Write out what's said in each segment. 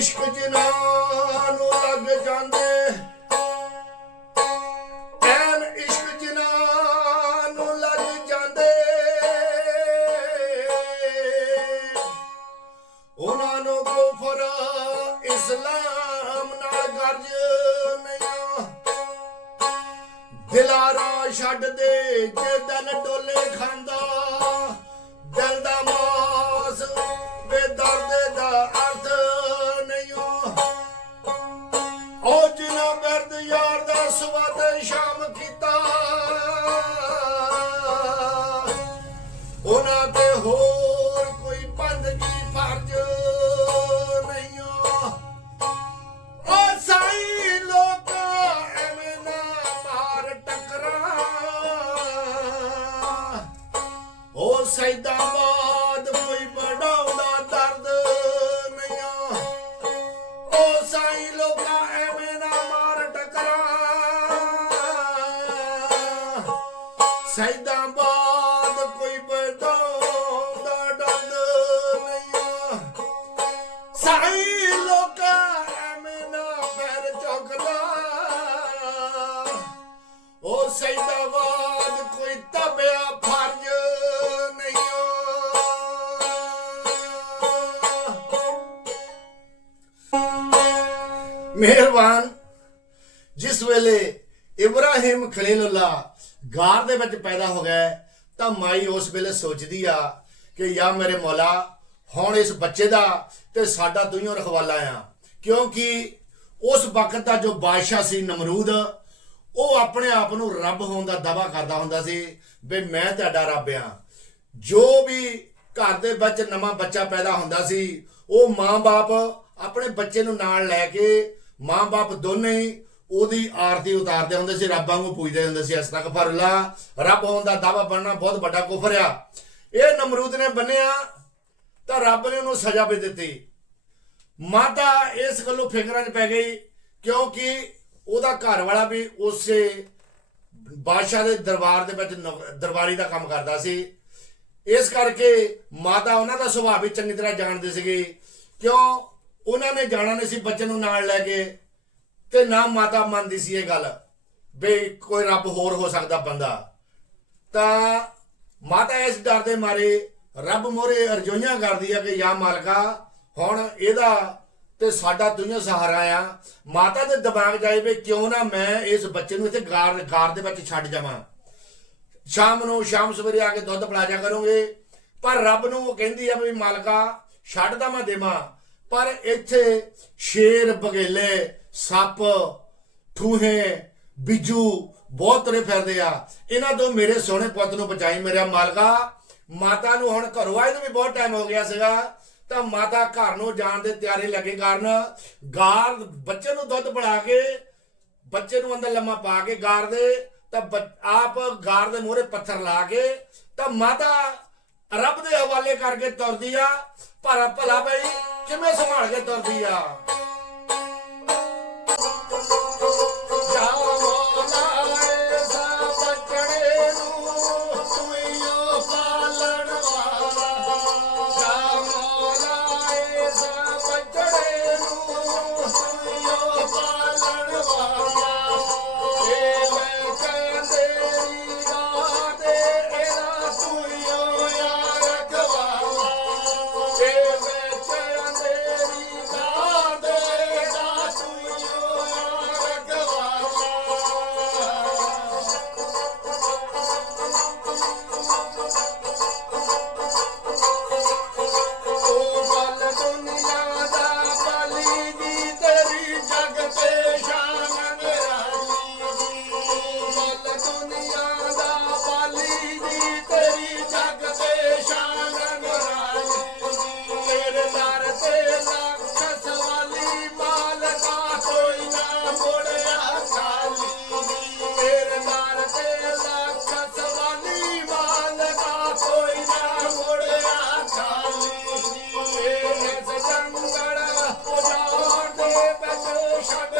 ਇਸ਼ਕ ਜਿਨ੍ਹਾਂ ਨੂੰ ਲੱਗ ਜਾਂਦੇ। ਐਨ ਇਸ਼ਕ ਜਿਨ੍ਹਾਂ ਨੂੰ ਲੱਗ ਜਾਂਦੇ। ਉਹਨਾਂ ਨੂੰ ਕੁਫਰ ਇਸਲਾਮ ਨਾਲ ਗਰਜ ਨਹੀਂ ਦਿਲਾਰਾ ਛੱਡ ਦੇ, ਜੇ ਦਿਲ ਡੋਲੇ ਖਾਂਦਾ। sair da mão. ਮਿਹਰਬਾਨ। ਜਿਸ ਵੇਲੇ ਇਬਰਾਹਿਮ ਖਲੀਲੁੱਲਾ ਗਾਰ ਦੇ ਵਿੱਚ ਪੈਦਾ ਹੋ ਗਏ, ਤਾਂ ਮਾਈ ਉਸ ਵੇਲੇ ਸੋਚਦੀ ਆ ਕਿ ਯਾ ਮੇਰੇ ਮੌਲਾ, ਹੁਣ ਇਸ ਬੱਚੇ ਦਾ ਤੇ ਸਾਡਾ ਦੁਈਓ ਰਖਵਾਲਾ ਆ। ਕਿਉਂਕਿ ਉਸ ਵਕਤ ਦਾ ਜੋ ਬਾਦਸ਼ਾਹ ਸੀ ਨਮਰੂਦ, ਉਹ ਆਪਣੇ ਆਪ ਨੂੰ ਰੱਬ ਹੋਣ ਦਾ ਦਾਵਾ ਕਰਦਾ ਹੁੰਦਾ ਸੀ ਵੀ ਮੈਂ ਤੁਹਾਡਾ ਰੱਬ ਆ। ਜੋ ਵੀ ਘਰ ਦੇ ਵਿੱਚ ਨਵਾਂ ਬੱਚਾ ਪੈਦਾ ਹੁੰਦਾ ਸੀ, ਉਹ ਮਾਂ-ਬਾਪ ਆਪਣੇ ਬੱਚੇ ਨੂੰ ਨਾਲ ਲੈ ਕੇ ਮਾਂ-ਬਾਪ ਦੋਨੇ ਹੀ ਉਹਦੀ ਆਰਤੀ ਉਤਾਰਦੇ ਹੁੰਦੇ ਸੀ, ਰੱਬਾਂ ਨੂੰ ਪੂਜਦੇ ਹੁੰਦੇ ਸੀ। ਅਸਤਗਫਰੁੱਲਾ ਰੱਬ ਹੋਣ ਦਾ ਦਾਵਾ ਬਣਨਾ ਬਹੁਤ ਵੱਡਾ ਕੁਫਰ ਆ। ਇਹ ਨਮਰੂਦ ਨੇ ਬੰਨਿਆ, ਤਾਂ ਰੱਬ ਨੇ ਉਹਨੂੰ ਸਜ਼ਾ ਵੀ ਦਿੱਤੀ। ਮਾਤਾ ਇਸ ਗੱਲੋਂ ਫਿਕਰਾਂ 'ਚ ਪੈ ਗਈ, ਕਿਉਂਕਿ ਉਹਦਾ ਘਰ ਵਾਲਾ ਵੀ ਉਸੇ ਬਾਦਸ਼ਾਹ ਦੇ ਦਰਬਾਰ ਦੇ ਵਿੱਚ ਨੌ- ਦਰਬਾਰੀ ਦਾ ਕੰਮ ਕਰਦਾ ਸੀ। ਇਸ ਕਰਕੇ ਮਾਤਾ ਉਹਨਾਂ ਦਾ ਸੁਭਾਅ ਵੀ ਚੰਗੀ ਤਰ੍ਹਾਂ ਜਾਣਦੇ ਸੀਗੇ। ਕਿਉਂ? ਉਹਨਾਂ ਨੇ ਜਾਣਾ ਨਹੀਂ ਸੀ, ਬੱਚੇ ਨੂੰ ਨਾਲ ਲੈ ਕੇ। ਤੇ ਨਾ ਮਾਤਾ ਮੰਨਦੀ ਸੀ ਇਹ ਗੱਲ ਬਈ ਕੋਈ ਰੱਬ ਹੋਰ ਹੋ ਸਕਦਾ ਬੰਦਾ। ਤਾਂ ਮਾਤਾ ਇਸ ਡਰ ਦੇ ਮਾਰੇ, ਰੱਬ ਮੋਰੇ ਅਰਜ਼ੋਈਆਂ ਕਰਦੀ ਆ ਕਿ ਯਾ ਮਾਲਕਾ, ਹੁਣ ਇਹਦਾ ਤੇ ਸਾਡਾ ਦੁਨੀਆ ਸਹਾਰਾ ਆ। ਮਾਤਾ ਦੇ ਦਿਮਾਗ ਜਾਏ ਵੀ ਕਿਉਂ ਨਾ ਮੈਂ ਇਸ ਬੱਚੇ ਨੂੰ ਇੱਥੇ ਗਾਰ ਗਾਰ ਦੇ ਵਿੱਚ ਛੱਡ ਜਾਵਾਂ। ਸ਼ਾਮ ਨੂੰ, ਸ਼ਾਮ ਸਵੇਰੇ ਆ ਕੇ ਦੁੱਧ ਪਿਲਾ ਜਾ ਕਰੋਗੇ। ਪਰ ਰੱਬ ਨੂੰ ਉਹ ਕਹਿੰਦੀ ਆ ਵੀ ਮਾਲਕਾ ਛੱਡਦਾ ਮੈਂ ਦੇਵਾਂ। ਪਰ ਇੱਥੇ ਸ਼ੇਰ, ਬਗੇਲੇ, ਸੱਪ, ਠੂਹੇ, ਬਿੱਜੂ ਬਹੁਤ ਤੁਰੇ ਫਿਰਦੇ ਆ। ਇਹਨਾਂ ਤੋਂ ਮੇਰੇ ਸੋਹਣੇ ਪੁੱਤ ਨੂੰ ਬਚਾਈ ਮੇਰਾ ਮਾਲਕਾ। ਮਾਤਾ ਨੂੰ ਹੁਣ ਘਰੋਂ ਆਏ ਨੂੰ ਵੀ ਬਹੁਤ ਟਾਈਮ ਹੋ ਗਿਆ ਸੀਗਾ। ਤਾਂ ਮਾਤਾ ਘਰ ਨੂੰ ਜਾਣ ਦੇ ਤਿਆਰੀ ਲੱਗੇ ਕਾਰਨ ਗਾਰ ਬੱਚੇ ਨੂੰ ਦੁੱਧ ਬਣਾ ਕੇ, ਬੱਚੇ ਨੂੰ ਅੰਦਰ ਲੰਮਾ ਪਾ ਕੇ ਗਾਰ ਦੇ, ਤਾਂ ਬੱਚ- ਆਪ ਗਾਰ ਦੇ ਮੂਹਰੇ ਪੱਥਰ ਲਾ ਕੇ, ਤਾਂ ਮਾਤਾ ਰੱਬ ਦੇ ਹਵਾਲੇ ਕਰਕੇ ਤੁਰਦੀ ਆ। ਪਰ ਭਲਾ ਬਈ ਕਿਵੇਂ ਸੰਭਾਲ ਕੇ ਤੁਰਦੀ ਆ? Shut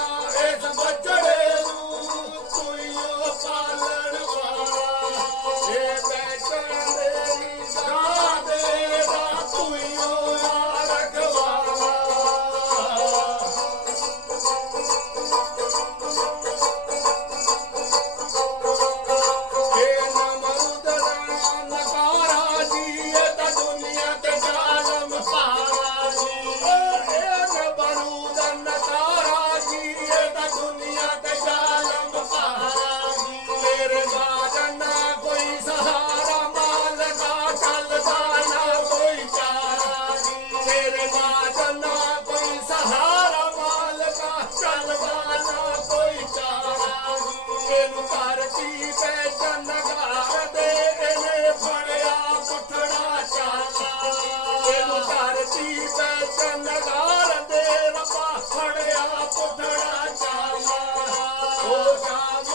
ਛੱਡੀ ਬੈਚਨ ਗਾਰ ਦੇ ਰੱਬਾ ਫੜਿਆ ਪੁੱਤੜਾ ਜਾਵਾ। ਹੋ ਜਾਵਾ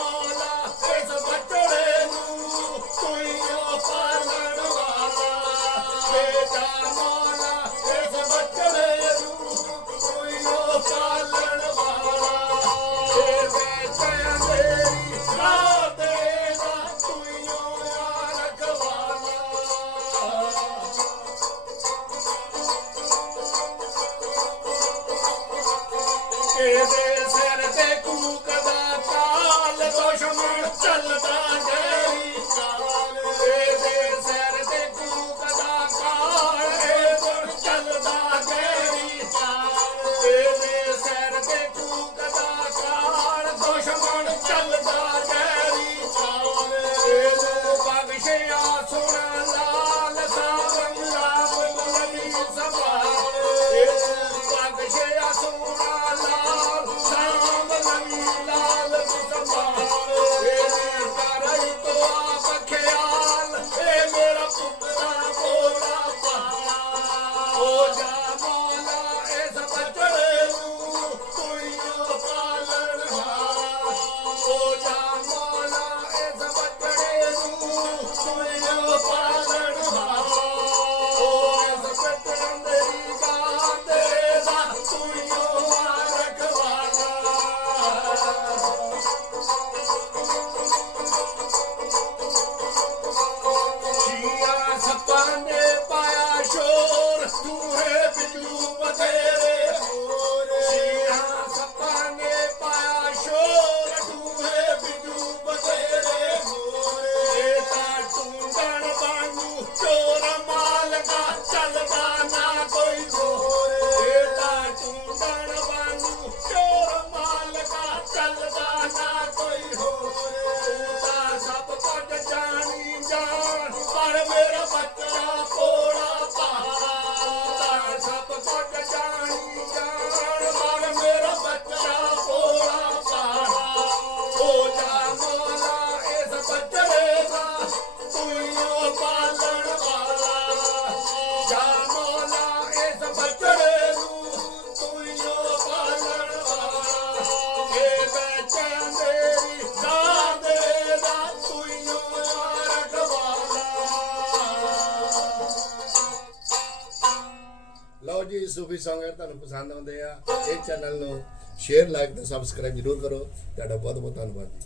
ਸੂਫੀ Song ਅਗਰ ਤੁਹਾਨੂੰ ਪਸੰਦ ਆਉਂਦੇ ਆ, ਇਹ ਚੈਨਲ ਨੂੰ ਸ਼ੇਅਰ ਲਾਈਕ ਤੇ ਸਬਸਕ੍ਰਾਈਬ ਜ਼ਰੂਰ ਕਰੋ। ਤੁਹਾਡਾ ਬਹੁਤ ਬਹੁਤ ਧੰਨਵਾਦ ਜੀ।